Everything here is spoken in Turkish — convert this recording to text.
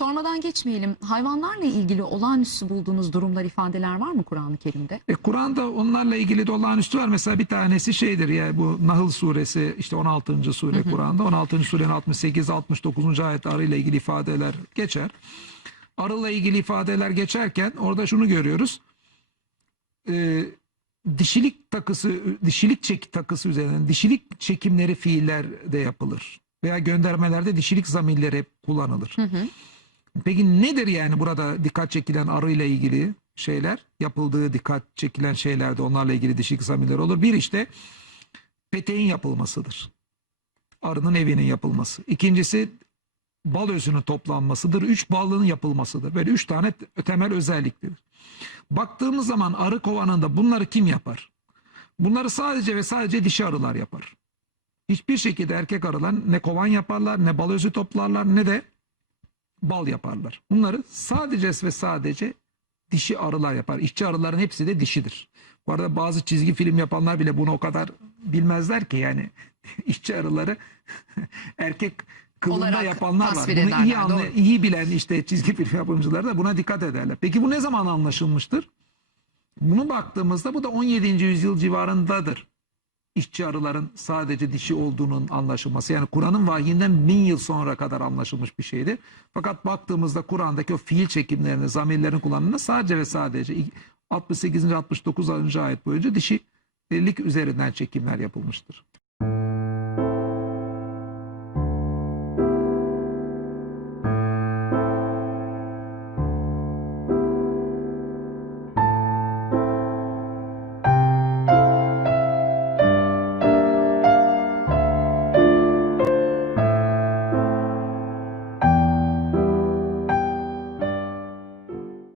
Sormadan geçmeyelim. Hayvanlarla ilgili olağanüstü bulduğunuz durumlar, ifadeler var mı Kur'an-ı Kerim'de? E, Kur'an'da onlarla ilgili de olağanüstü var. Mesela bir tanesi şeydir ya bu Nahl suresi işte 16. sure Kur'an'da 16. surenin 68 69. ayet arıyla ilgili ifadeler geçer. Arıyla ilgili ifadeler geçerken orada şunu görüyoruz. E, dişilik takısı dişilik çek takısı üzerinden dişilik çekimleri fiillerde yapılır. Veya göndermelerde dişilik zamirleri hep kullanılır. Peki nedir yani burada dikkat çekilen arıyla ilgili şeyler? Yapıldığı dikkat çekilen şeylerde onlarla ilgili dişilik zamirleri olur. Bir işte peteğin yapılmasıdır. Arının evinin yapılması. İkincisi bal özünün toplanmasıdır. Üç ballığın yapılmasıdır. Böyle üç tane temel özelliktir. Baktığımız zaman arı kovanında bunları kim yapar? Bunları sadece ve sadece dişi arılar yapar. Hiçbir şekilde erkek arılar ne kovan yaparlar, ne bal özü toplarlar, ne de bal yaparlar. Bunları sadece ve sadece dişi arılar yapar. İşçi arıların hepsi de dişidir. Bu arada bazı çizgi film yapanlar bile bunu o kadar bilmezler ki yani işçi arıları erkek kılığında yapanlar var. Bunu iyi, anla, doğru. iyi bilen işte çizgi film yapımcıları da buna dikkat ederler. Peki bu ne zaman anlaşılmıştır? Bunu baktığımızda bu da 17. yüzyıl civarındadır. İşçi arıların sadece dişi olduğunun anlaşılması. Yani Kur'an'ın vahyinden bin yıl sonra kadar anlaşılmış bir şeydir. Fakat baktığımızda Kur'an'daki o fiil çekimlerini, zamirlerin kullanımına sadece ve sadece 68. 69. ayet boyunca dişilik üzerinden çekimler yapılmıştır.